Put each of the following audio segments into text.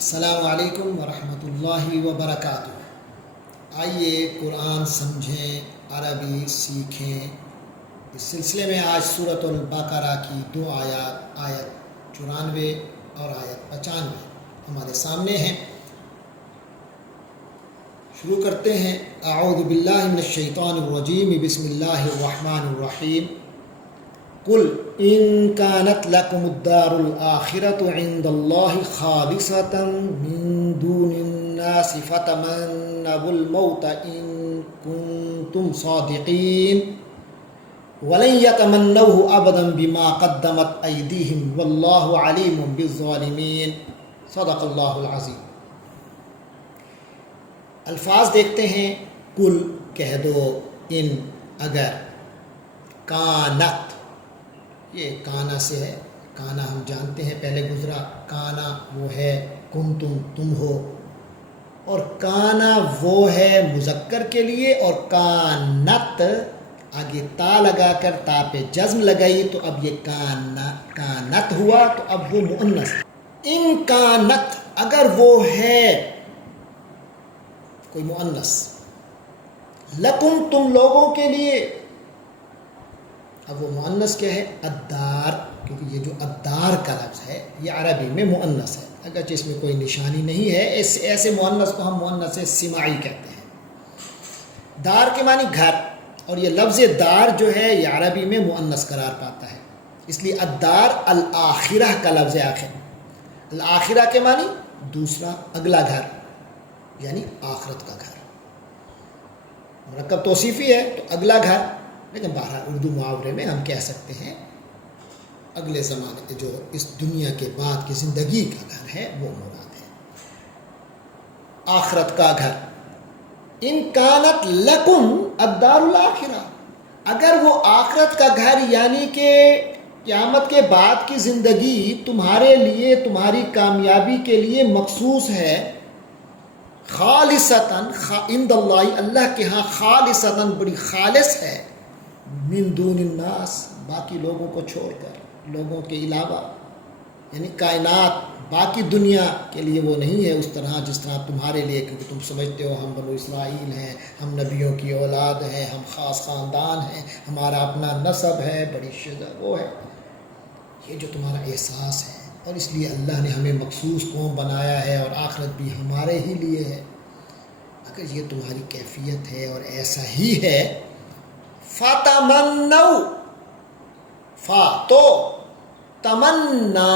السلام علیکم ورحمۃ اللہ وبرکاتہ۔ آئیے قرآن سمجھیں، عربی سیکھیں۔ اس سلسلے میں آج سورۃ البقرہ کی دو آیت 94 اور آیت 95 ہمارے سامنے ہیں۔ شروع کرتے ہیں۔ اعوذ باللہ من الشیطان الرجیم، بسم اللہ الرحمن الرحیم۔ قل ان كانت لكم الدار الآخرة عند الله خالصة من دون الناس فتمنوا الموت إن كنتم صادقين ولن يتمنوه أبدا بما قدمت أيديهم والله عليم بالظالمين۔ صدق اللہ العظیم۔ الفاظ دیکھتے ہیں۔ کل کہہ دو، ان اگر، کانت یہ کانا سے ہے، کانا ہم جانتے ہیں پہلے گزرا، کانا وہ ہے کنتم تم ہو، اور کانا وہ ہے مذکر کے لیے، اور کانت آگے تا لگا کر تا پہ جزم لگائی تو اب یہ کانت ہوا، تو اب وہ مؤنث۔ ان کانت اگر وہ ہے کوئی مؤنث، لکم تم لوگوں کے لیے، اب وہ مؤنث کیا ہے؟ الدار، کیونکہ یہ جو الدار کا لفظ ہے یہ عربی میں مؤنث ہے، اگرچہ اس میں کوئی نشانی نہیں ہے۔ ایسے مؤنث کو ہم مؤنث سماعی کہتے ہیں۔ دار کے معنی گھر، اور یہ لفظ دار جو ہے یہ عربی میں مؤنث قرار پاتا ہے، اس لیے الدار الآخرہ کا لفظ آخر۔ الآخرہ کے معنی دوسرا، اگلا گھر، یعنی آخرت کا گھر۔ مرکب توصیفی ہے تو اگلا گھر، لیکن بہرحال اردو محاورے میں ہم کہہ سکتے ہیں اگلے زمانے کے جو اس دنیا کے بعد کی زندگی کا گھر ہے وہ مراد ہے، آخرت کا گھر۔ ان کانت لکم الدار الآخرہ، اگر وہ آخرت کا گھر یعنی کہ قیامت کے بعد کی زندگی تمہارے لیے، تمہاری کامیابی کے لیے مخصوص ہے، خالصتاً عند اللہ، اللہ کے ہاں خالصتاً بڑی خالص ہے، من دون الناس باقی لوگوں کو چھوڑ کر، لوگوں کے علاوہ، یعنی کائنات باقی دنیا کے لیے وہ نہیں ہے اس طرح جس طرح تمہارے لیے، کیونکہ تم سمجھتے ہو ہم بنو اسرائیل ہیں، ہم نبیوں کی اولاد ہیں، ہم خاص خاندان ہیں، ہمارا اپنا نسب ہے، بڑی شدت وہ ہے، یہ جو تمہارا احساس ہے، اور اس لیے اللہ نے ہمیں مخصوص قوم بنایا ہے اور آخرت بھی ہمارے ہی لیے ہے۔ اگر یہ تمہاری کیفیت ہے اور ایسا ہی ہے، فَتَمَنَّوْا، فا تو تمنا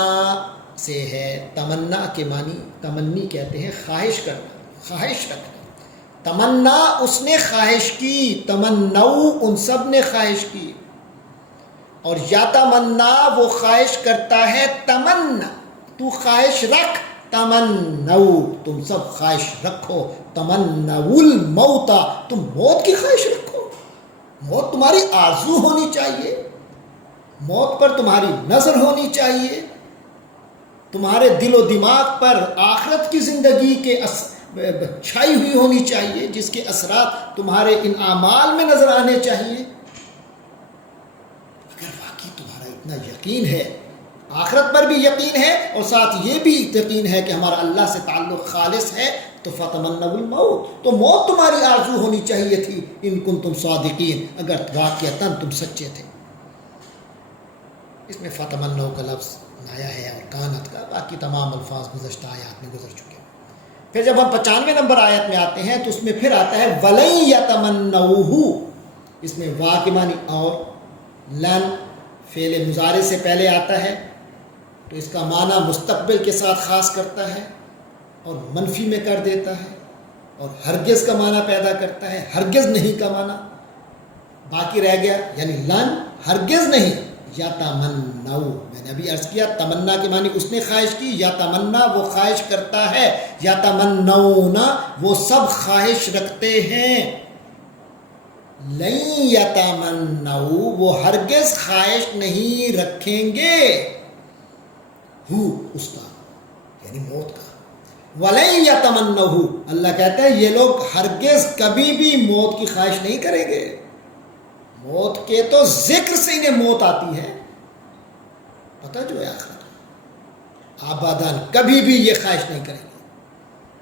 سے ہے، تمنا کے معنی تمنی کہتے ہیں خواہش کرنا، خواہش رکھنا۔ تمنا اس نے خواہش کی، تمنو ان سب نے خواہش کی، اور یا تمنا وہ خواہش کرتا ہے، تمنا تو خواہش رکھ، تمنو تم سب خواہش رکھو، تمنو الموت تم موت کی خواہش رکھو، موت تمہاری آرزو ہونی چاہیے، موت پر تمہاری نظر ہونی چاہیے، تمہارے دل و دماغ پر آخرت کی زندگی کے چھائی ہوئی ہونی چاہیے، جس کے اثرات تمہارے ان اعمال میں نظر آنے چاہیے۔ اگر واقعی تمہارا اتنا یقین ہے، آخرت پر بھی یقین ہے، اور ساتھ یہ بھی یقین ہے کہ ہمارا اللہ سے تعلق خالص ہے، تو فتمنوا الموت، تو موت تمہاری آرزو ہونی چاہیے تھی، ان کنتم صادقین، اگر واقعتاً تم سچے تھے۔ اس میں فتمنوا کا لفظ لایا ہے اور کانت کا، باقی تمام الفاظ گزشتہ آیات میں گزر چکے۔ پھر جب ہم 95 نمبر آیت میں آتے ہیں تو اس میں پھر آتا ہے وَلَن يَتَمَنَّوْهُ، اس میں وا کے معنی اور، لن فعل مضارع سے پہلے آتا ہے تو اس کا معنی مستقبل کے ساتھ خاص کرتا ہے اور منفی میں کر دیتا ہے، اور ہرگز کا معنی پیدا کرتا ہے، ہرگز نہیں کا معنی باقی رہ گیا، یعنی لن ہرگز نہیں، یا تمنو، میں نے ابھی عرض کیا تمنا کے معنی اس نے خواہش کی، یا تمنا وہ خواہش کرتا ہے، یا تمنونا وہ سب خواہش رکھتے ہیں، لن یتمنو وہ ہرگز خواہش نہیں رکھیں گے، ہو اس کا یعنی موت کا، وَلَن يَتَمَنَّوْهُ اللہ کہتا ہے یہ لوگ ہرگز کبھی بھی موت کی خواہش نہیں کریں گے، موت کے تو ذکر سے انہیں موت آتی ہے، پتہ جو ہے آخرت، آبادان کبھی بھی یہ خواہش نہیں کریں گے۔